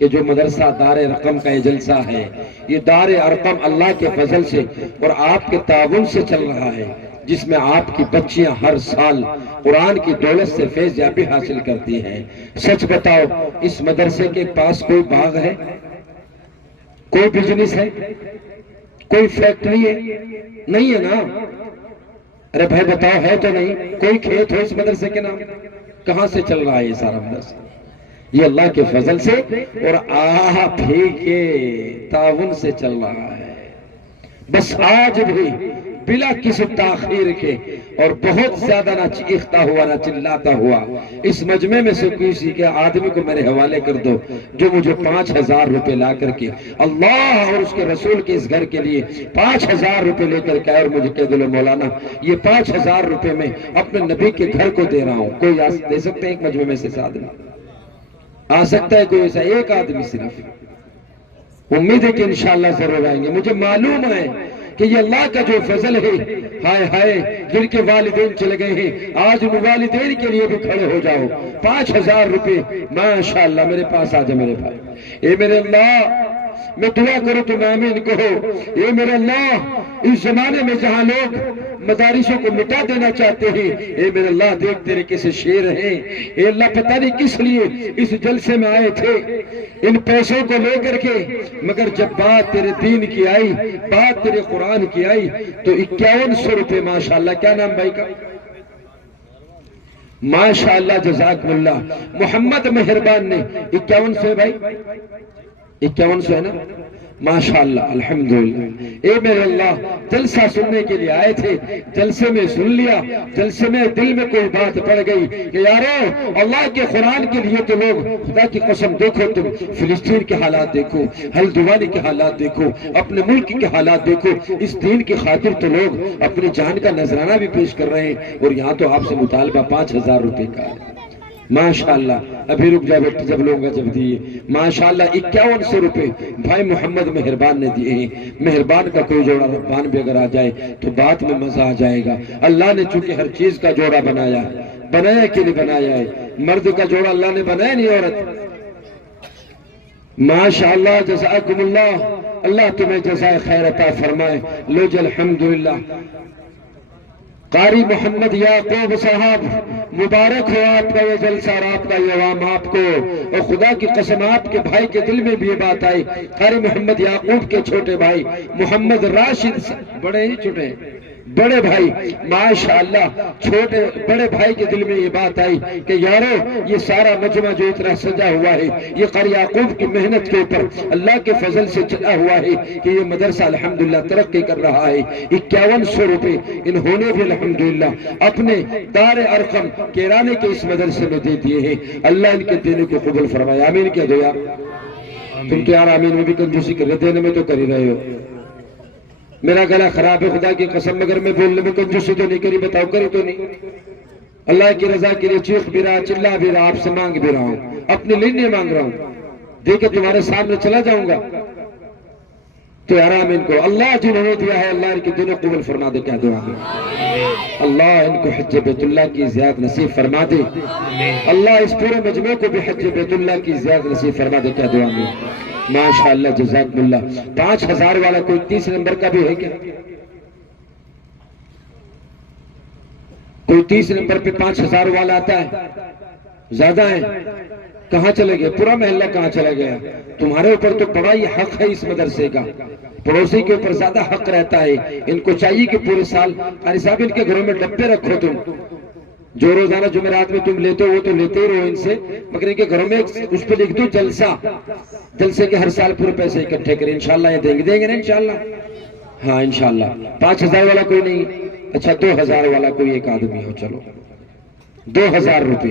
کہ جو مدرسہ دار ارقم کا یہ جلسہ ہے، یہ دار ارقم اللہ کے فضل سے اور آپ کے تعاون سے چل رہا ہے، جس میں آپ کی بچیاں ہر سال قرآن کی دولت سے فیض یابی حاصل کرتی ہیں۔ سچ بتاؤ، اس مدرسے کے پاس کوئی باغ ہے؟ کوئی بزنس ہے؟ کوئی فیکٹری ہے؟ نہیں ہے نا؟ ارے بھائی بتاؤ، ہے تو نہیں؟ کوئی کھیت ہو اس مدرسے کے نام؟ کہاں سے چل رہا ہے یہ سارا مدرسہ؟ یہ اللہ کے فضل سے اور آپ ہی کے تعاون سے چل رہا ہے۔ بس آج بھی بلا کسی تاخیر کے اور بہت زیادہ نہ چیختا ہوا نہ چلاتا ہوا اس مجمع میں سے کسی کے آدمی کو میرے حوالے کر دو جو مجھے 5,000 روپے لا کر کے اللہ اور اس کے رسول کے اس گھر کے لیے 5,000 روپے لے کر کے اور مجھے کہہ دو مولانا یہ 5,000 روپے میں اپنے نبی کے گھر کو دے رہا ہوں۔ کوئی دے سکتے ہیں ایک مجمع میں سے آدمی؟ آ سکتا ہے کوئی ایسا ایک آدمی صرف؟ امید ہے کہ انشاءاللہ ضرور آئیں گے۔ مجھے معلوم ہے کہ یہ اللہ کا جو فضل ہے، ہائے ہائے جن کے والدین چلے گئے ہیں آج ان والدین کے لیے بھی کھڑے ہو جاؤ۔ 5,000 روپے ماشاءاللہ میرے پاس آ جائے میرے بھائی۔ اے میرے اللہ، میں دعا کروں تو میں آمین کہو۔ اے میرے اللہ، اس زمانے میں جہاں لوگ مدارسوں کو مٹا دینا چاہتے ہیں، اے میرے اللہ دیکھ تیرے کیسے شیر ہیں۔ اے اللہ پتہ نہیں کس لیے اس جلسے میں آئے تھے ان پیسوں کو لے کر کے، مگر جب بات تیرے دین کی آئی، بات تیرے قرآن کی آئی تو 5100 روپے ماشاءاللہ۔ کیا نام بھائی کا؟ ماشاءاللہ جزاکم اللہ۔ محمد مہربان نے 5100 ہے بھائی، 5100 ہے نا؟ ماشاءاللہ الحمدللہ۔ اے میرے اللہ، جلسہ سننے کے لیے آئے تھے، جلسے میں سن لیا، جلسے میں دل میں کوئی بات پڑ گئی کہ یارو اللہ کے قرآن کے لیے تو لوگ، خدا کی قسم دیکھو تم فلسطین کے حالات دیکھو، ہلدوانی کے حالات دیکھو، اپنے ملک کے حالات دیکھو، اس دین کی خاطر تو لوگ اپنی جان کا نذرانہ بھی پیش کر رہے ہیں، اور یہاں تو آپ سے مطالبہ 5,000 روپے کا ہے۔ ماشاءاللہ ابھی رک جا بیٹھے جب لوگوں کا جب دیئے ماشاءاللہ 5100 روپے بھائی محمد مہربان نے دیئے ہیں۔ مہربان کا کوئی جوڑا ربان بھی اگر آ جائے تو بات میں مزہ آ جائے گا۔ اللہ نے چونکہ ہر چیز کا جوڑا بنایا ہے، بنایا کہ نہیں بنایا ہے؟ مرد کا جوڑا اللہ نے بنایا نہیں عورت؟ ماشاءاللہ جزاکم اللہ، اللہ تمہیں جزائے خیر عطا فرمائے۔ لو جل الحمدللہ۔ قاری محمد یعقوب صاحب، مبارک ہو آپ کا یہ جلسہ اور آپ کا یہ عوام آپ کو، اور خدا کی قسم آپ کے بھائی کے دل میں بھی یہ بات آئی۔ قاری محمد یعقوب کے چھوٹے بھائی محمد راشد، بڑے ہی چھوٹے بڑے بھائی ماشاءاللہ، چھوٹے بڑے بھائی کے دل میں یہ بات آئی کہ یارو یہ سارا مجمع جو اتنا سجا ہوا ہے یہ قاری یعقوب کی محنت کے اوپر اللہ کے فضل سے چلا ہوا ہے کہ یہ مدرسہ الحمدللہ ترقی کر رہا ہے۔ 5100 روپے انہوں نے بھی الحمدللہ اپنے دار ارقم کیرانے کے اس مدرسے میں دے دیے ہیں۔ اللہ ان کے دینے کو قبول فرمائے، آمین کہہ دو یار۔ تم تو یار آمین میں بھی کنجوسی کر رہے، دینے میں تو کر ہی رہے ہو۔ میرا گلا خراب ہے خدا کی قسم، مگر میں بولنے میں کنجوسی تو نہیں کری، بتاؤ کری تو نہیں؟ اللہ کی رضا کے لیے چیخ بھی رہا، چلا بھی رہا، آپ سے مانگ بھی رہا ہوں، اپنے لیے نہیں مانگ رہا ہوں، دیکھے تمہارے سامنے چلا جاؤں گا تو آرام ان کو اللہ جنہوں نے دیا ہے اللہ ان کے دنوں قبول فرما دے۔ کہہ دو آمین۔ اللہ ان کو حج بیت اللہ کی زیارت نصیب فرما دے، اللہ اس پورے مجمع کو بھی حج بیت اللہ کی زیارت نصیب فرما دے۔ کہہ دو آمین۔ ماشاءاللہ جزاکم اللہ۔ 5,000 والا کوئی 30 نمبر کا بھی ہے کیا؟ کوئی 30 نمبر پہ 5,000 والا آتا ہے؟ زیادہ ہے؟ کہاں چلے گئے؟ پورا محلہ کہاں چلا گیا؟ تمہارے اوپر تو بڑا ہی حق ہے اس مدرسے کا، پڑوسی کے اوپر زیادہ حق رہتا ہے۔ ان کو چاہیے کہ پورے سال قاری صاحب ان کے گھروں میں ڈبے رکھو، تم جو روزانہ جمعرات میں تم لیتے ہو وہ تو لیتے ہی رہو ان سے، مگر ان کے گھروں میں اس پہ لکھ دو جلسہ، جلسے کے ہر سال پورے پیسے اکٹھے کریں، انشاءاللہ یہ دیں گے نا انشاءاللہ؟ ہاں انشاءاللہ۔ 5,000 والا کوئی نہیں؟ اچھا 2,000 والا کوئی ایک آدمی ہو، چلو 2,000 روپے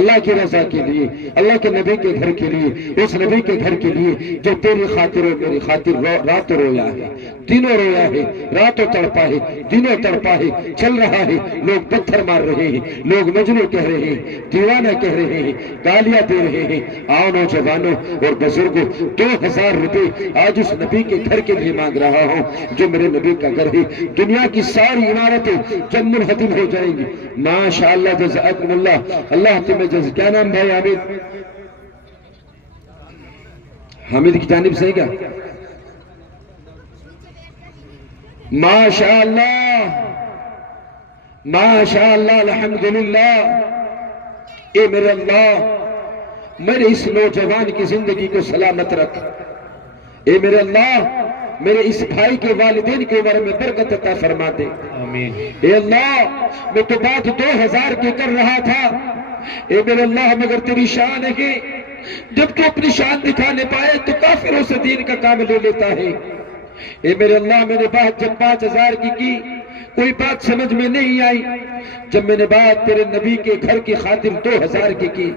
اللہ کی رضا کے لیے، اللہ کے نبی کے گھر کے لیے، اس نبی کے گھر کے لیے جو تیری خاطر اور میری خاطر راتوں رویا ہے، دنوں رویا ہے، راتوں تڑپا ہے، دنوں تڑپا ہے، چل رہا ہے، لوگ پتھر مار رہے ہیں، لوگ مجنون کہہ رہے ہیں، دیوانہ کہہ رہے ہیں، گالیاں دے رہے ہیں۔ آؤ نوجوانوں اور بزرگوں، 2,000 روپے آج اس نبی کے گھر کے لیے مانگ رہا ہوں جو میرے نبی کا گھر ہے۔ دنیا کی ساری عمارتیں جب منہدم ہو جائیں گی ماشاءاللہ جزاکم اللہ، اللہ تمہیں کیا نام بھائی؟ عابد حامد کی جانب سے کیا؟ ماشاءاللہ ماشاءاللہ الحمدللہ۔ اے میرے اللہ میرے اس نوجوان کی زندگی کو سلامت رکھ۔ اے میرے اللہ میرے اس بھائی کے والدین کی عمر میں برکت عطا فرما دے۔ آمین۔ اے اللہ میں تو بات 2000 کی کر رہا تھا، اے میرے اللہ مگر تیری شان ہے کہ جب تو اپنی شان دکھانے پائے تو کافروں سے دین کا کام لے لیتا ہے۔ اے میرے اللہ میں نے بات جب 5000 کی کوئی بات سمجھ میں نہیں آئی، جب میں نے بات تیرے نبی کے گھر کی خاطر 2000 کی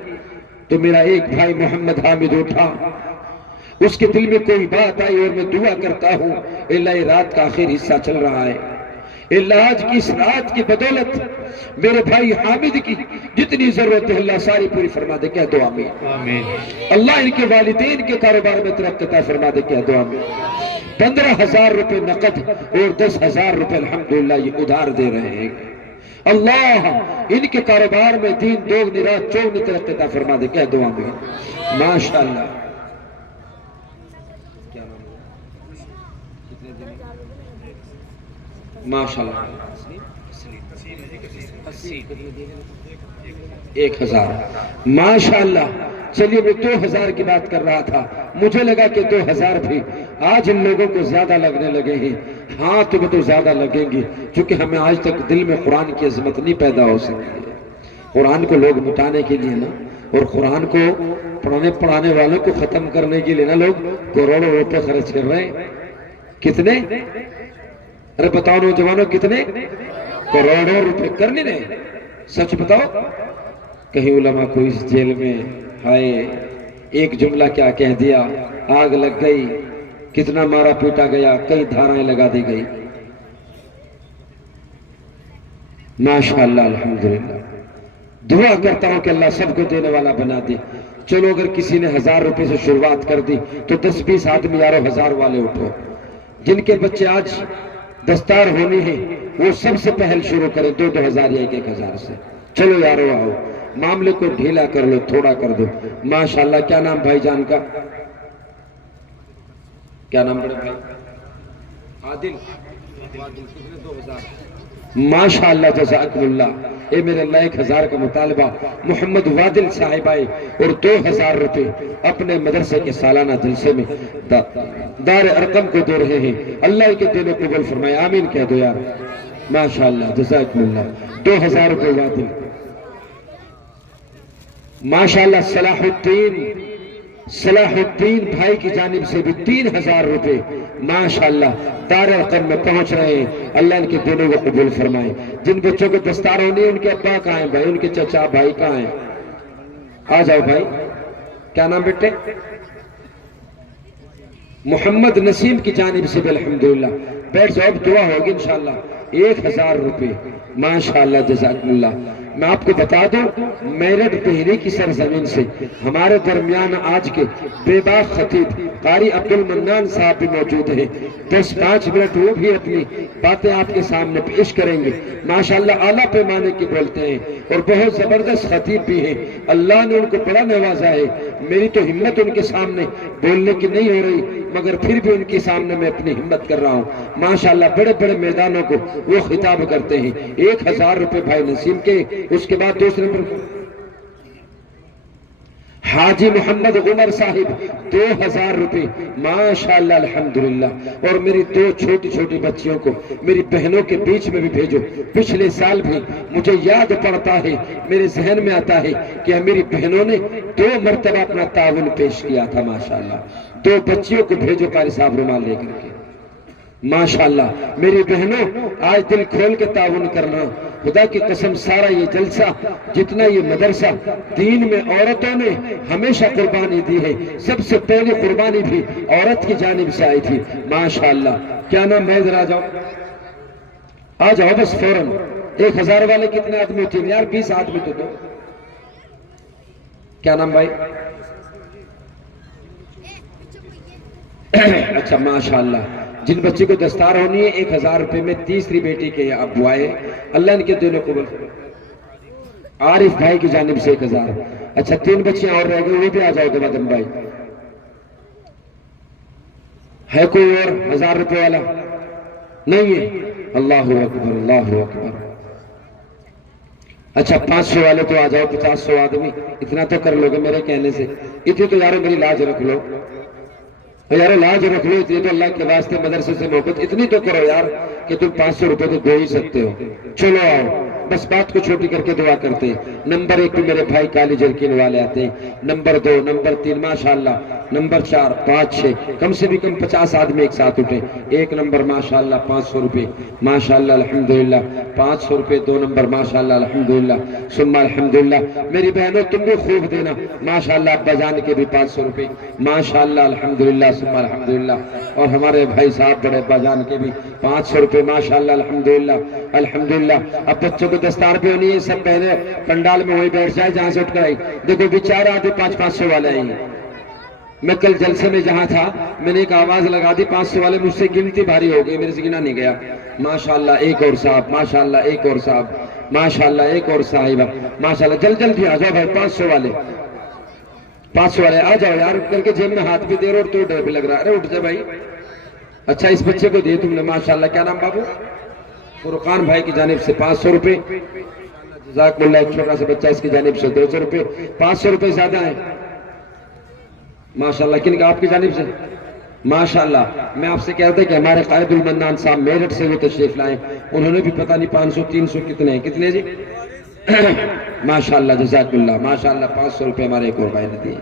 تو میرا ایک بھائی محمد حامد اٹھا، اس کے دل میں کوئی بات آئی اور میں دعا کرتا ہوں اے اللہ یہ رات کا آخر حصہ چل رہا ہے، اے اللہ آج کی اس رات کی بدولت میرے بھائی حامد کی جتنی ضرورت ہے اللہ ساری پوری فرما دے، کہہ دو آمین۔ آمین۔ اللہ ان کے والدین کے کاروبار میں ترقی عطا فرما دے، کہہ دو آمین۔ 15,000 روپے نقد اور 10,000 روپے الحمدللہ یہ ادھار دے رہے ہیں، اللہ ان کے کاروبار میں دین دوگنی رات چوگنی ترقی عطا فرما دے، کہہ دو آمین۔ ماشاءاللہ ماشاءاللہ 1000 ماشاءاللہ۔ چلیے میں 2000 کی بات کر رہا تھا، مجھے لگا کہ 2000 بھی آج ان لوگوں کو زیادہ لگنے لگے ہیں۔ ہاں تمہیں تو زیادہ لگیں گی کیونکہ ہمیں آج تک دل میں قرآن کی عظمت نہیں پیدا ہو سکی ہے۔ قرآن کو لوگ مٹانے کے لیے نا، اور قرآن کو پڑھانے والوں کو ختم کرنے کے لیے نا لوگ کروڑوں روپے خرچ کر رہے ہیں۔ کتنے؟ ارے بتاؤ نوجوانوں کتنے؟ کروڑوں روپے کرنے نہیں، سچ بتاؤ۔ کہیں علماء کو اس جیل میں ہائے ایک جملہ کیا کہہ دیا، آگ لگ گئی، کتنا مارا پیٹا گیا، کئی دھارائیں لگا دی گئی۔ ماشاءاللہ الحمدللہ۔ دعا کرتا ہوں کہ اللہ سب کو دینے والا بنا دے۔ چلو اگر کسی نے 1000 روپے سے شروعات کر دی تو 10-20 آدمی یارو 1000 والے اٹھو، جن کے بچے آج دستار ہونی ہے وہ سب سے پہل شروع کرے 2-2000 یا 1-1000 سے۔ چلو یارو آؤ، معاملے کو ڈھیلا کر لو، تھوڑا کر دو۔ ماشاءاللہ کیا نام بھائی جان کا؟ کیا نام بڑے بھائی؟ عادل۔ ماشاءاللہ جزاکم اللہ۔ اے میرے اللہ 1000 کا مطالبہ محمد وادل صاحب آئے اور 2000 روپے اپنے مدرسے کے سالانہ جلسے میں دار ارقم کو دے رہے ہیں، اللہ کے دین کو قبول فرمائے، آمین کہہ دو یار۔ ماشاءاللہ جزاکم اللہ۔ 2000 روپے وادل۔ ماشاءاللہ صلاح الدین بھائی کی جانب سے بھی 3000 روپے ماشاءاللہ دار ارقم میں پہنچ رہے ہیں، اللہ ان کے دینوں کو قبول فرمائے۔ جن بچوں کو دستار ہونی ہے ان کے ابا کہاں ہیں بھائی، ان کے چچا بھائی کہاں ہیں؟ آ جاؤ بھائی۔ کیا نام بیٹے؟ محمد نسیم کی جانب سے بھی الحمدللہ۔ بیٹھ جاؤ، اب دعا ہوگی انشاءاللہ۔ 1000 روپے ماشاءاللہ جزاکم اللہ۔ میں آپ کو بتا دوں میرٹھ پہری کی سرزمین سے ہمارے درمیان آج کے بے باک خطیب قاری عبدالمنان صاحب بھی موجود ہیں۔ 10-5 منٹ وہ بھی اپنی باتیں آپ کے سامنے پیش کریں گے۔ ماشاءاللہ اعلیٰ پیمانے کی بولتے ہیں اور بہت زبردست خطیب بھی ہیں، اللہ نے ان کو بڑا نوازا ہے۔ میری تو ہمت ان کے سامنے بولنے کی نہیں ہو رہی مگر پھر بھی ان کے سامنے میں اپنی ہمت کر رہا ہوں۔ ماشاءاللہ بڑے بڑے میدانوں کو وہ خطاب کرتے ہیں۔ 1000 روپے بھائی نسیم کے۔ اس کے بعد دوسرے پر حاجی محمد عمر صاحب 2000 روپے ماشاءاللہ الحمدللہ۔ اور میری 2 چھوٹی چھوٹی بچیوں کو میری بہنوں کے بیچ میں بھی بھیجو۔ پچھلے سال بھی مجھے یاد پڑتا ہے، میرے ذہن میں آتا ہے کہ میری بہنوں نے 2 مرتبہ اپنا تعاون پیش کیا تھا ماشاءاللہ۔ 2 بچیوں کو بھیجو قاری صاحب رومال لے کر کے۔ ماشاءاللہ میری بہنوں آج دل کھول کے تعاون کرنا، خدا کی قسم سارا یہ جلسہ جتنا یہ مدرسہ دین میں عورتوں نے ہمیشہ قربانی دی ہے، سب سے پہلی قربانی بھی عورت کی جانب سے آئی تھی ماشاءاللہ۔ کیا نام ہے؟ ادھر آ جاؤ، آ جاؤ بس فوراً۔ 1000 والے کتنے آدمی ہوتے ہیں یار؟ 20 آدمی تو دو۔ کیا نام بھائی؟ اچھا ماشاءاللہ۔ جن بچے کو دستار ہونی ہے 1000 روپے میں تیسری بیٹی کے ابو آئے، اللہ ان کے دونوں قبول۔ عارف بھائی کی جانب سے 1000۔ اچھا 3 بچیاں اور رہ گئے، وہ بھی آ جاؤ گے مدن بھائی۔ ہے کوئی اور 1000 روپے والا؟ نہیں ہے؟ اللہ اکبر اللہ اکبر. اچھا 500 والے تو آ جاؤ. 50 آدمی اتنا تو کر لو گے میرے کہنے سے. اتنی تو یارو میری لاج رکھ لو یارو, لاج رکھ لو. اتنی تو اللہ کے واسطے مدرسے سے محبت اتنی تو کرو یار کہ تم 500 روپے تو دے ہی سکتے ہو. چلو آؤ, بس بات کو چھوٹی کر کے دعا کرتے ہیں. نمبر 1 پہ میرے بھائی کالی جرکین والے آتے ہیں. نمبر 2, نمبر 3 ماشاءاللہ. نمبر 4, 5, 6 کم سے بھی کم 50 آدمی ایک ساتھ اٹھے. 1 نمبر ماشاءاللہ 500 روپے ماشاءاللہ الحمدللہ. 500 روپے 2 نمبر ماشاءاللہ الحمدللہ ثم الحمدللہ. میری بہنوں تم بھی خوب دینا ماشاءاللہ. ابا جان کے بھی 500 روپے ماشاءاللہ الحمدللہ ثم الحمدللہ. اور ہمارے بھائی صاحب بڑے ابا جان کے بھی 500 روپے ماشاءاللہ الحمدللہ الحمدللہ. اب بچوں کو دستار پہ ہونی ہے, سب پہلے پنڈال میں وہی بیٹھ جائے جہاں سے اٹھ کر آئی. دیکھو بیچارہ آدھے 500 والے آئی ہیں. میں کل جلسے میں جہاں تھا میں نے ایک آواز لگا دی, 500 والے مجھ سے گنتی بھاری ہو گئی, میرے سے گنا نہیں گیا. ماشاءاللہ ایک اور صاحب ماشاءاللہ ایک اور صاحب ماشاءاللہ ایک اور صاحبہ ماشاءاللہ. جلدی آ جاؤ بھائی 500 والے 500 والے آ جاؤ یار. کر کے جیب میں ہاتھ بھی دے رہے اور تو ڈر بھی لگ رہا ہے. ارے اٹھ جائے بھائی. اچھا اس بچے کو دیے تم نے ماشاءاللہ. کیا نام بابو؟ فرقان بھائی کی جانب سے 500 روپے. جزاک اللہ. ایک چھوٹا سا بچہ اس کی جانب سے 200 روپے. 500 روپے زیادہ ہیں ماشاءاللہ. کن کا؟ آپ کی جانب سے ماشاءاللہ. میں آپ سے کہتا کہ ہمارے قائد المنان صاحب میرٹھ سے وہ تشریف لائیں, انہوں نے بھی پتہ نہیں 500 300 کتنے ہیں. کتنے جی؟ ماشاءاللہ جزاک اللہ ماشاءاللہ. 500 روپے ہمارے ایک اور بھائی نے دیے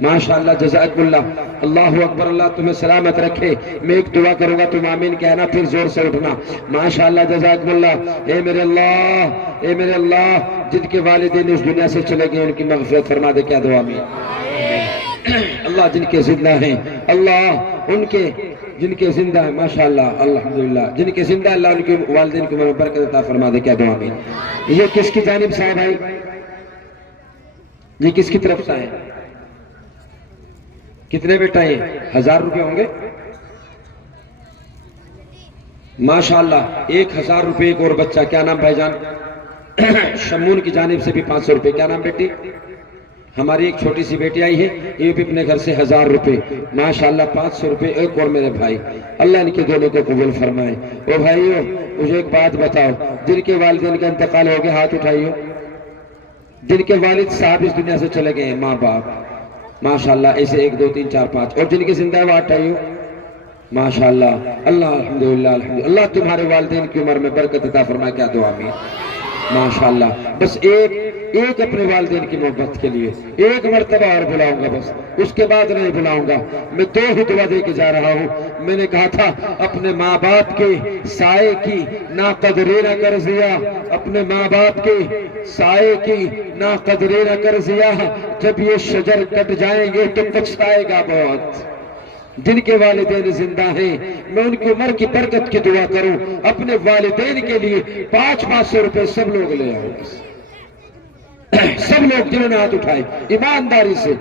ماشاءاللہ جزاک اللہ. اللہ اکبر. اللہ تمہیں سلامت رکھے. میں ایک دعا کروں گا تم آمین کہنا, پھر زور سے اٹھنا ماشاءاللہ جزاک اللہ. اے میرے اللہ اے میرے اللہ, جن کے والدین اس دنیا سے چلے گئے ان کی مغفرت فرما دے. کیا دعا میں اللہ جن کے زندہ ہیں اللہ ان کے جن کے زندہ ہیں ماشاءاللہ الحمدللہ. جن کے زندہ اللہ ان کے والدین کو برکت عطا فرما دے. کیا دعا میں. یہ کس کی جانب سے ہے بھائی؟ یہ کس کی طرف سے ہے؟ کتنے بیٹا ہیں؟ 1000 روپے ہوں گے ماشاءاللہ. 1000 روپے ایک اور بچہ. کیا نام بھائی جان؟ شمون کی جانب سے بھی 500 روپے. کیا نام بیٹی؟ ہماری ایک چھوٹی سی بیٹی آئی ہے, یہ بھی اپنے گھر سے 1000 روپے ماشاءاللہ. 500 روپے ایک اور میرے بھائی. اللہ ان کے دونوں کو قبول فرمائے. او بھائیو مجھے ایک بات بتاؤ, جن کے والدین کا انتقال ہو گیا ہاتھ اٹھائیو. جن کے والد صاحب اس دنیا سے چلے گئے ہیں ماں باپ ماشاءاللہ, ایسے 1 2 3 4 5. اور جن کے زندہ ہے وہ اٹھائیو ماشاءاللہ. اللہ الحمدللہ الحمدللہ. اللہ تمہارے والدین کی عمر میں برکت عطا فرمائے. کیا دعا میں ماشاءاللہ. بس ایک اپنے والدین کی محبت کے لیے ایک مرتبہ اور بلاؤں گا, بس اس کے بعد نہیں بلاؤں گا. میں 2 ہی دعا دے کے جا رہا ہوں. میں نے کہا تھا اپنے ماں باپ کے سائے کی ناقدری نہ کر دیا, اپنے ماں باپ کے سائے کی ناقدری نہ کر دیا. جب یہ شجر کٹ جائیں گے تو پچھتائے گا بہت. جن کے والدین زندہ ہیں میں ان کی عمر کی برکت کی دعا کروں. اپنے والدین کے لیے 500 روپے سب لوگ لے آؤ. سب لوگ جنہوں نے ہاتھ اٹھائے ایمانداری سے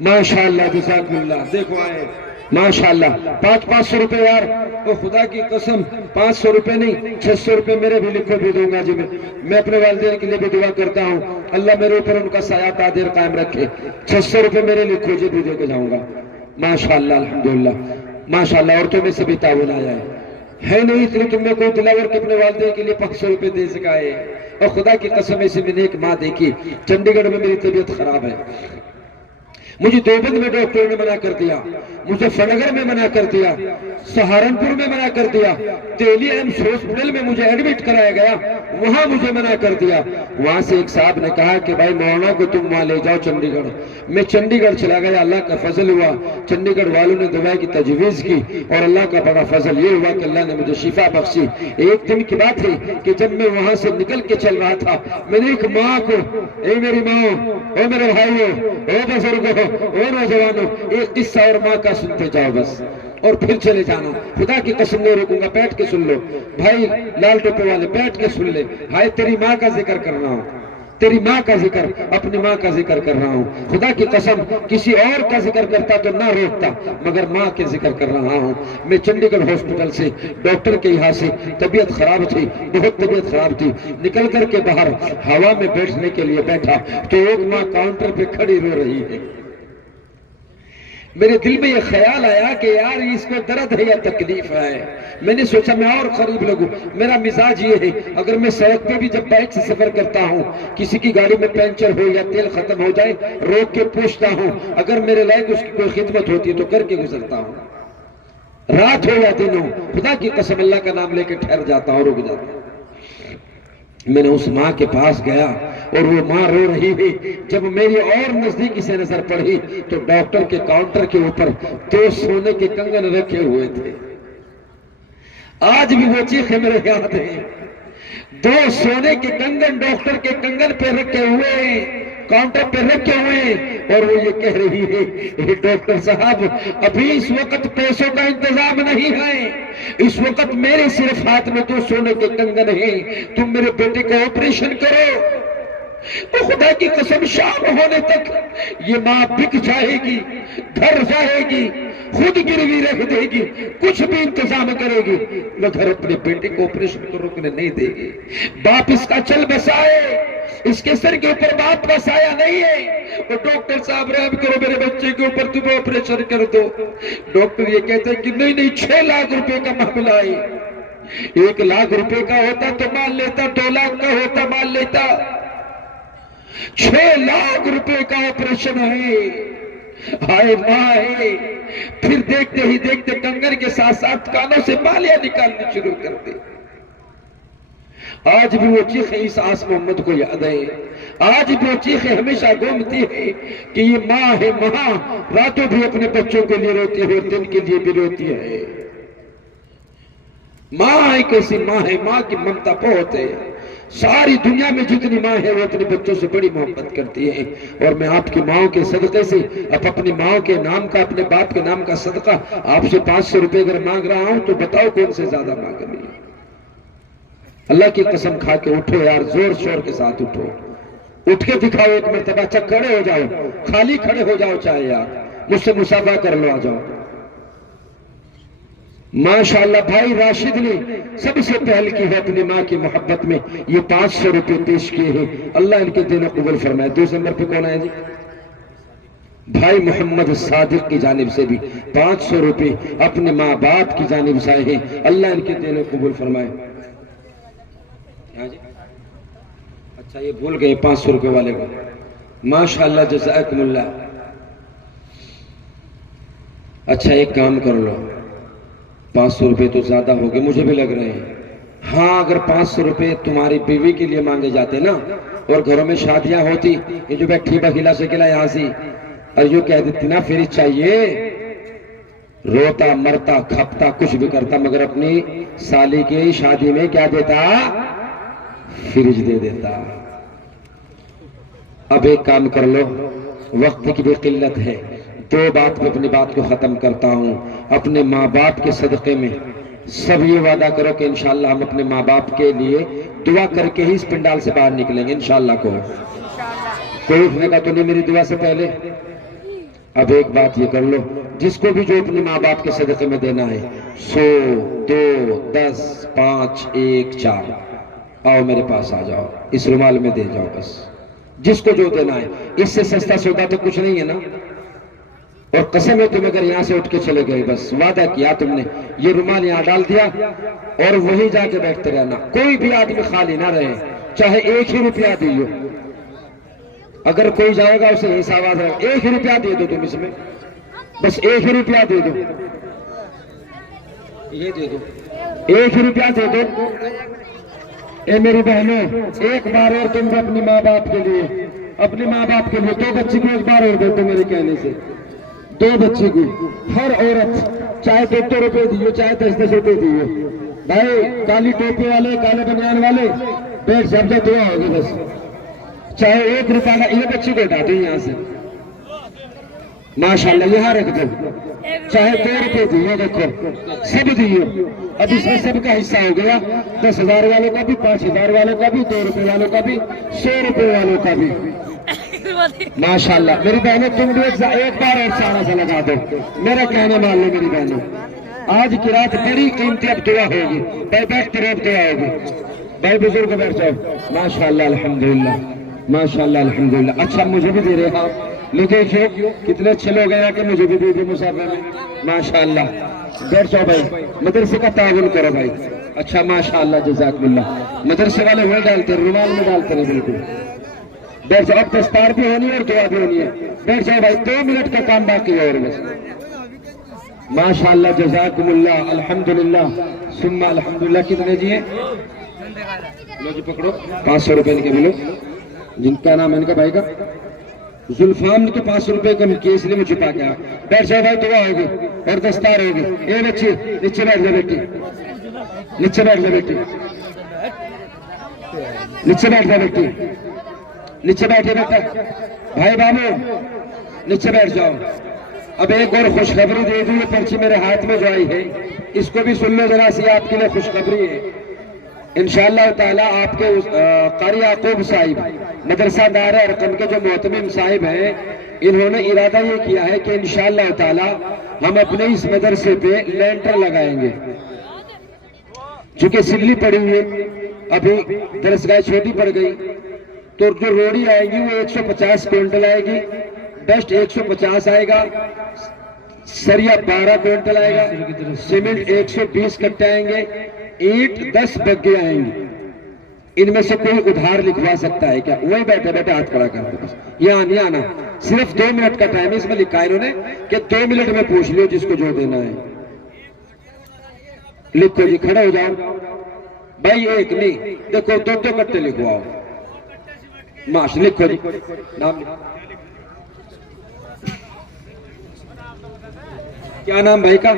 ماشاءاللہ جزاک اللہ. دیکھو آئے ماشاءاللہ. 500 روپے یار. تو خدا کی قسم 500 روپے نہیں 600 روپے میرے بھی لکھو بھی دوں گا جی. میں اپنے والدین کے لیے بھی دعا کرتا ہوں, اللہ میرے اوپر ان کا سایہ قادر قائم رکھے. 600 روپے میرے لکھو جی, بھی دے کے جاؤں گا ماشاءاللہ الحمدللہ ماشاءاللہ. عورتوں میں سے بھی تعاون آیا ہے نہیں اتنی تم نے کوئی دلاور کے اپنے والدین کے لیے 500 روپے دے سکا ہے. اور خدا کی قسم ایسے میں نے ایک ماں دیکھی, چنڈی گڑھ میں میری طبیعت خراب ہے, مجھے دیوبند میں ڈاکٹر نے منع کر دیا, مظفر نگر میں منع کر دیا, سہارنپور میں منع کر دیا, دہلی ایمس ہاسپٹل میں مجھے ایڈمٹ کرایا گیا, وہاں مجھے منع کر دیا. وہاں سے ایک صاحب نے کہا کہ بھائی مولانا کو تم وہاں لے جاؤ چنڈی گڑھ. میں چنڈی گڑھ چلا گیا. اللہ کا فضل ہوا, چنڈی گڑھ والوں نے دوا کی تجویز کی اور اللہ کا بڑا فضل یہ ہوا کہ اللہ نے مجھے شفا بخشی. ایک دن کی بات ہے کہ جب میں وہاں سے نکل کے چل رہا تھا, میں نے ایک ماں کو, اے میری ماں, اے میرے بھائیوں, اے بزرگوں, اے نوجوانوں, ایک قصہ اور ماں کا سنتے جاؤ بس اور پھر چلے جانا. خدا کی قسم نہیں رکوں گا, بیٹھ کے سن لو بھائی لال ٹوپے والے, بیٹھ کے سن لے. ہائے تیری ماں کا ذکر کر رہا ہوں, تیری ماں کا ذکر, اپنی ماں کا ذکر کر رہا ہوں. خدا کی قسم کسی اور کا ذکر کرتا تو نہ روکتا, مگر ماں کے ذکر کر رہا ہوں. میں چنڈی گڑھ ہاسپٹل سے ڈاکٹر کے یہاں سے طبیعت خراب تھی, بہت طبیعت خراب تھی, نکل کر کے باہر ہوا میں بیٹھنے کے لیے بیٹھا تو ایک ماں کاؤنٹر پہ کھڑی رو رہی ہے. میرے دل میں یہ خیال آیا کہ یار اس کو درد ہے یا تکلیف ہے. میں نے سوچا میں اور قریب لگوں. میرا مزاج یہ ہے اگر میں سڑک پہ بھی جب بائک سے سفر کرتا ہوں کسی کی گاڑی میں پنچر ہو یا تیل ختم ہو جائے روک کے پوچھتا ہوں, اگر میرے لائق اس کی کوئی خدمت ہوتی ہے تو کر کے گزرتا ہوں. رات ہو یا دن ہو خدا کی قسم اللہ کا نام لے کے ٹھہر جاتا ہوں, رک جاتا ہوں. میں نے اس ماں کے پاس گیا اور وہ ماں رو رہی ہے. جب میری اور نزدیکی سے نظر پڑی تو ڈاکٹر کے کاؤنٹر کے اوپر 2 سونے کے کنگن رکھے ہوئے تھے. آج بھی وہ چیخیں میرے یاد ہیں. 2 سونے کے کنگن ڈاکٹر کے کنگن پہ رکھے ہوئے ہیں, کاؤنٹر پہ رکھے ہوئے ہیں, اور وہ یہ کہہ رہی ہے ڈاکٹر صاحب ابھی اس وقت پیسوں کا انتظام نہیں ہے, اس وقت میرے صرف ہاتھ میں 2 سونے کے کنگن ہیں, تم میرے بیٹے کا آپریشن کرو. تو خدا کی قسم شام ہونے تک یہ ماں بک جائے گی, گھر جائے گی, خود گروی رکھ دے گی, کچھ بھی انتظام کرے گی مگر اپنے بیٹے کو آپریشن کو روکنے نہیں دے گی. باپ اس کا چل بسائے, اس کے سر کے اوپر باپ کا سایہ نہیں ہے. اور ڈاکٹر صاحب رحم کرو میرے بچے کے اوپر, تم آپریشن کر دو. ڈاکٹر یہ کہتے ہیں کہ نہیں 6 لاکھ روپے کا معاملہ ہے. 1 لاکھ روپے کا ہوتا تو مان لیتا, 2 لاکھ کا ہوتا مان لیتا, 6 لاکھ روپے کا آپریشن ہے. ہائے ماں ہے. پھر دیکھتے ہی دیکھتے کنگن کے ساتھ ساتھ کانوں سے بالیاں نکالنی شروع کر دی. آج بھی وہ چیخیں اس آس محمد کو یاد ہے. آج بھی وہ چیخیں ہمیشہ گھومتی ہے کہ یہ ماں ہے, ماں راتوں بھی اپنے بچوں کے لیے روتی ہے اور دن کے لیے بھی روتی ہے. ماں ایک ایسی ماں ہے, ماں کی ممتا بہت ہے. ساری دنیا میں جتنی ماں ہے وہ اپنے بچوں سے بڑی محبت کرتی ہے. اور میں آپ کی ماں کے صدقے سے اب اپنی ماں کے نام کا, اپنے باپ کے نام کا صدقہ آپ سے 500 روپے اگر مانگ رہا ہوں تو بتاؤ کون سے زیادہ مانگ رہی ہے. اللہ کی قسم کھا کے اٹھو یار, زور شور کے ساتھ اٹھو, اٹھ کے دکھاؤ ایک مرتبہ. اچھا کھڑے ہو جاؤ, خالی کھڑے ہو جاؤ چاہے یار, مجھ سے مصافحہ کر لو, آ جاؤ. ماشاءاللہ بھائی راشد نے سب سے پہل کی ہے اپنی ماں کی محبت میں یہ 500 روپے پیش کیے ہیں. اللہ ان کے دل و قبول فرمائے. 2 نمبر پہ کون آئے جی؟ بھائی محمد صادق کی جانب سے بھی 500 روپے اپنے ماں باپ کی جانب سے آئے ہیں. اللہ ان کے دل و قبول فرمائے. اچھا یہ بھول گئے 500 روپے والے کو. ماشاءاللہ جزاکم اللہ. اچھا ایک کام کر لو, 500 روپے تو زیادہ ہو گئے مجھے بھی لگ رہے ہیں. ہاں اگر 500 روپے تمہاری بیوی کے لیے مانگے جاتے نا, اور گھروں میں شادیاں ہوتی, یہ جو بیٹھی بخیلا سے کلا یہاں سے اور یہ کہہ دیتی نا فریج چاہیے, روتا مرتا کھپتا کچھ بھی کرتا, مگر اپنی سالی کی شادی میں کیا دیتا؟ فریج دے دیتا. اب ایک کام کر لو, وقت کی بھی قلت ہے, 2 بات میں اپنی بات کو ختم کرتا ہوں. اپنے ماں باپ کے صدقے میں سب یہ وعدہ کرو کہ انشاءاللہ ہم اپنے ماں باپ کے لیے دعا کر کے ہی اس پنڈال سے باہر نکلیں گے انشاءاللہ. کوئی اٹھنے کا تو نہیں میری دعا سے پہلے. اب ایک بات یہ کر لو, جس کو بھی جو اپنے ماں باپ کے صدقے میں دینا ہے 100 2 10 5 1 4 آؤ میرے پاس آ جاؤ, اس رومال میں دے جاؤ بس, جس کو جو دینا ہے. اس سے سستا سودا تو کچھ نہیں ہے نا. اور قسم ہے تم اگر یہاں سے اٹھ کے چلے گئے, بس وعدہ کیا تم نے, یہ رومال یہاں ڈال دیا اور وہیں جا کے بیٹھتے رہنا. کوئی بھی آدمی خالی نہ رہے, چاہے 1 ہی روپیہ دیو. اگر کوئی جائے گا اسے ایسا آواز رہے, 1 ہی روپیہ دے دو تم اس میں, بس 1 ہی روپیہ دے دو, یہ دے دو, 1 ہی روپیہ دے دو. اے میری بہنوں, ایک بار اور تم اپنی ماں باپ کے لیے, اپنے ماں باپ کے لیے 2 بچے کو ایک بار اور دے دو میرے کہنے سے. 2 بچے کو ہر عورت چاہے 200 روپے دیو چاہے 10 روپے دیو. بھائی کالی ٹوپی والے, کالے بنیان والے بیٹھ جب جب دعا ہوگی بس. چاہے 1 روپیہ کا, یہ بچے کو اٹھا دو یہاں سے ماشاءاللہ, یہاں رکھ دو. چاہے 2 روپے دیو, دیکھو سب دیو. اب اس میں سب کا حصہ ہو گیا, 10,000 والوں کا بھی, 5,000 والوں کا بھی, 2 روپے والوں کا بھی, 100 روپے والوں کا بھی. ماشاءاللہ میری بہنوں تم بھی ایک بار اور سارا سا لگا دو, میرا کہنا مان لو میری بہنوں. آج کی رات بڑی قیمتی اب دعا ہوگی, بھائی بیٹھ طرف دعا ہوگی. بھائی بزرگ بیٹھ جاؤ. ماشاءاللہ الحمدللہ, ماشاءاللہ الحمدللہ. اچھا مجھے بھی دے رہے آپ, لو دیکھو کتنے اچھے لوگ ہیں کہ مجھے بھی دے مسافر میں ماشاءاللہ. بیٹھ جاؤ بھائی, مدرسے کا تعاون کرو بھائی. اچھا ماشاءاللہ جزاکم اللہ. مدرسے والے ہوئے ڈالتے ہیں, رومال میں ڈالتے ہیں بالکل. بیٹھ جاؤ, اب دستار بھی ہونی ہے اور دعا بھی ہونی ہے. بیٹھ جاؤ بھائی, 2 منٹ کا کام باقی ہے اور بس. ماشاءاللہ جزاکم اللہ. الحمدللہ ثم الحمدللہ. کتنے جی ہیں؟ لو جی پکڑو, 500 روپے کے ملو. جن کا نام ہے ان کا بھائی کا زلفام, کے 500 روپے کم کیے اس لیے میں چھپا کے. بیٹھ جاؤ بھائی, دعا ہوگی اور دستار ہوگی. اے بچی نیچے بیٹھ جا بیٹی, نیچے بیٹھ جا بیٹی, نیچے بیٹھ جا بیٹی, نیچے بیٹھے بیٹا. بھائی بابو نیچے بیٹھ جاؤ. اب ایک اور خوشخبری دے دوں, یہ پرچی میرے ہاتھ میں جو آئی ہے اس کو بھی سن لو ذرا سی, آپ کے لیے خوشخبری ہے. انشاءاللہ تعالیٰ آپ کے قاری یعقوب صاحب مدرسہ دار ارقم کے جو محتمم صاحب ہیں, انہوں نے ارادہ یہ کیا ہے کہ انشاءاللہ تعالیٰ ہم اپنے اس مدرسے پہ لینٹر لگائیں گے. چونکہ سلی پڑی ہوئی ہے, ابھی درسگاہ چھوٹی پڑ گئی, تو جو روڑی آئے گی وہ 150 کوئنٹل آئے گی, ڈسٹ 150 آئے گا, سریا 12 کوئنٹل آئے گا, سیمنٹ 120 کٹے آئیں گے, اینٹ 10 بگے آئیں گے. ان میں سے کوئی ادھار لکھوا سکتا ہے کیا؟ وہی بیٹھے بیٹھے ہاتھ کھڑا کر دو, بس یہاں نہیں آنا. صرف 2 منٹ کا ٹائم ہے, اس میں لکھا ہے انہوں نے کہ 2 منٹ میں پوچھ لو جس کو جو دینا ہے. لکھو جی, کھڑے ہو جاؤ بھائی. ایک نہیں, دیکھو 2 کٹے لکھواؤ. ماش لکھو جی, نام لکھو. کیا نام بھائی کا؟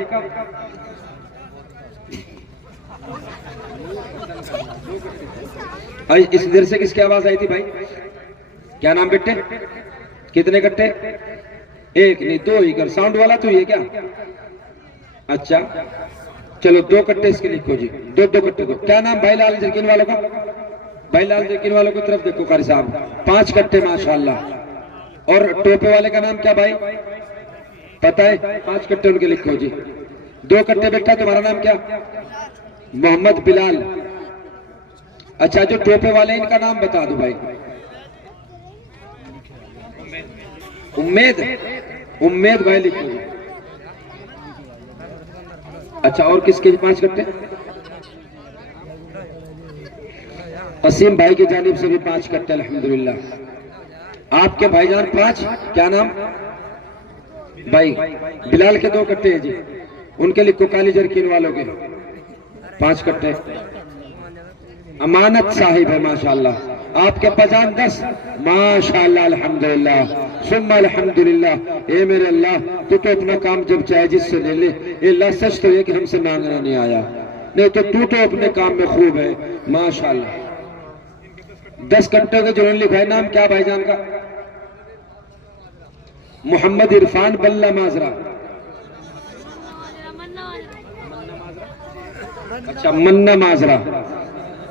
اس دیر سے کس کی آواز آئی تھی بھائی؟ کیا نام بیٹے؟ کتنے کٹے؟ 1 نہیں 2 ہی کر. ساؤنڈ والا تو یہ کیا؟ اچھا چلو 2 کٹے اس کے لکھو جی. 2 کٹے دو. کیا نام بھائی لال جرکین والوں کا؟ بھائی لال جرکین والوں کو طرف دیکھو قاری صاحب. 5 کٹے ماشاءاللہ. اور ٹوپے والے کا نام کیا بھائی پتہ ہے؟ 5 کٹے ان کے لکھو جی. 2 کٹے بیٹا. تمہارا نام کیا؟ محمد بلال. اچھا جو ٹوپے والے ان کا نام بتا دو بھائی. امید. امید بھائی لکھو جی. اچھا اور کس کے 5 کٹے؟ قسیم بھائی کی جانب سے بھی 5 کٹے الحمدللہ. آپ کے بھائی جان 5. کیا نام بھائی؟ بلال کے 2 کٹے ہیں جی, ان کے لکھو. کالی جرکین والوں کے 5 کٹے. امانت صاحب ہے ماشاءاللہ. آپ کے پجان 10 ماشاءاللہ الحمدللہ ثم الحمدللہ. اے میرے اللہ, تو اپنا کام جب چاہے جس سے لے لے. اے اللہ سچ تو یہ کہ ہم سے مانگنا نہیں آیا, نہیں تو اپنے کام میں خوب ہے ماشاءاللہ. 10 کٹوں کے جنہوں نے لکھا ہے نام کیا بھائی جان کا؟ محمد عرفان بلہ مازرہ. اچھا منا مازرہ.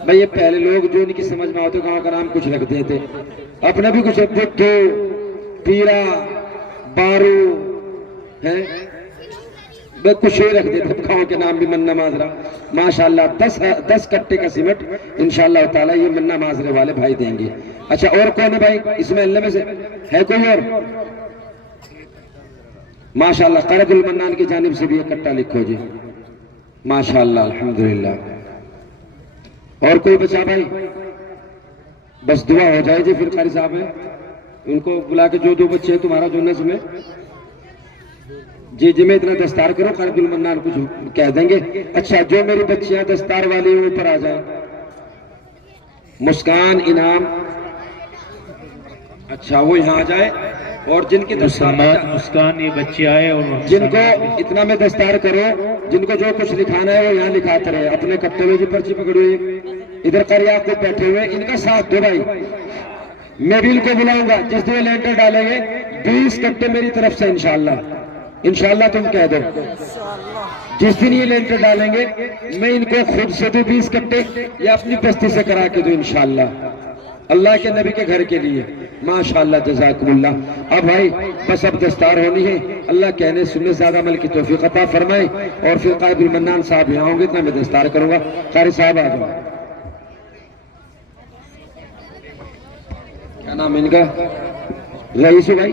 بھئی یہ پہلے لوگ جو ان کی سمجھ میں آتے کہاں کا نام کچھ رکھتے تھے, اپنے بھی کچھ بھٹو, پیرا, بارو ہے, کچھ ہی رکھ دیتے گاؤں کے نام بھی. منا مازرہ ماشاءاللہ. 10 کٹے کا سیمنٹ انشاءاللہ تعالی یہ منا مازرے والے بھائی دیں گے. اچھا اور کون ہے بھائی اس میں اللہ میں سے ہے کوئی اور؟ ماشاءاللہ قرب المنان کی جانب سے بھی ایک کٹا لکھو جی ماشاءاللہ الحمدللہ. اور کوئی بچا بھائی؟ بس دعا ہو جائے جی. پھر قاری صاحب ہیں ان کو بلا کے جو 2 بچے ہیں تمہارا جو نظم ہے جی جی میں اتنا دستار کرو. قرب المنان کچھ کہہ دیں گے. اچھا جو میری بچیاں دستار والی ہیں اوپر آ جائیں. مسکان انعام, اچھا وہ یہاں آ جائے. اور جن کی مسکان یہ بچے آئے اور جن کو اتنا میں دستار کرو, جن کو جو کچھ لکھانا ہے وہ یہاں لکھاتے رہے. اپنے کٹے میں جو پرچی پکڑی ہوئی ادھر قاری یعقوب بیٹھے ہوئے, ان کا ساتھ دو بھائی. میں بھی ان کو بلاؤں گا جس دن لینٹر ڈالیں گے 20 کٹے میری طرف سے انشاءاللہ. انشاءاللہ تم کہہ دو جس دن یہ لینٹر ڈالیں گے میں ان کو خود سے دوں 20 کٹے یا اپنی بستی سے کرا کے دوں انشاءاللہ اللہ کے نبی کے گھر کے لیے ماشاءاللہ جزاکم اللہ. اب بھائی بس اب دستار ہونی ہے. اللہ کہنے سننے زیادہ عمل کی توفیق عطا فرمائے. اور پھر قائب المنان صاحب یہاں ہوں گے اتنا میں دستار کروں گا. قاری صاحب آ جاؤ. کیا نام ان کا؟ رئیس بھائی